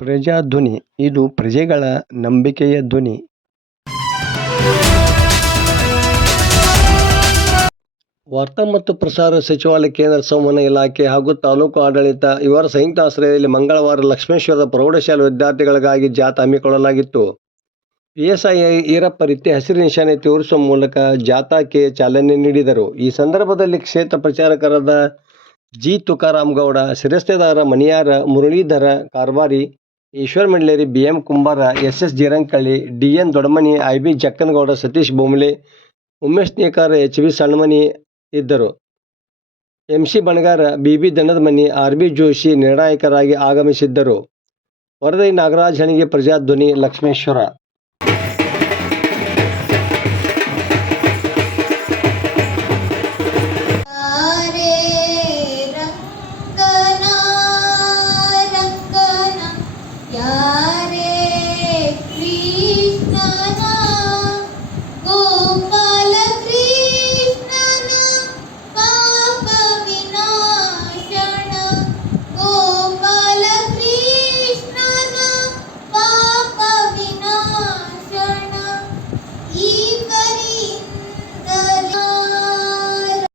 ಪ್ರಜಾಧ್ವನಿ ಇದು ಪ್ರಜೆಗಳ ನಂಬಿಕೆಯ ಧ್ವನಿ. ವಾರ್ತಾ ಮತ್ತು ಪ್ರಸಾರ ಸಚಿವಾಲಯ, ಕೇಂದ್ರ ಸಂವಹನ ಇಲಾಖೆ ಹಾಗೂ ತಾಲೂಕು ಆಡಳಿತ ಇವರ ಸಂಯುಕ್ತ ಆಶ್ರಯದಲ್ಲಿ ಮಂಗಳವಾರ ಲಕ್ಷ್ಮೇಶ್ವರದ ಪ್ರೌಢಶಾಲೆ ವಿದ್ಯಾರ್ಥಿಗಳಿಗಾಗಿ ಜಾಥಾ ಹಮ್ಮಿಕೊಳ್ಳಲಾಗಿತ್ತು. ಪಿಎಸ್ಐ ಈರಪ್ಪ ರಿತ್ತಿ ಹಸಿರು ನಿಶಾನೆ ತೋರಿಸುವ ಮೂಲಕ ಜಾಥಾಕ್ಕೆ ಚಾಲನೆ ನೀಡಿದರು. ಈ ಸಂದರ್ಭದಲ್ಲಿ ಕ್ಷೇತ್ರ ಪ್ರಚಾರಕರಾದ ಜಿ. ತುಕಾರಾಮ್ ಗೌಡ, ಶಿರಸ್ತೇದಾರ Maniyar, Muralidhar Karbari, Eshwar Medleri, B. M. Kumbar, S. S. Jirankalli, D. N. Doddamani, I. B. Jakkanagouda, Satish Bomle, Umesh Nekar, H. B. Sannamani ಇದ್ದರು. M. C. Banagar, B. B. Danadamani, R. B. Joshi ನಿರ್ಣಾಯಕರಾಗಿ ಆಗಮಿಸಿದ್ದರು. ವರದಿ ನಾಗರಾಜ ಹಣಿಗೆ, ಪ್ರಜಾಧ್ವನಿ, ಲಕ್ಷ್ಮೇಶ್ವರ.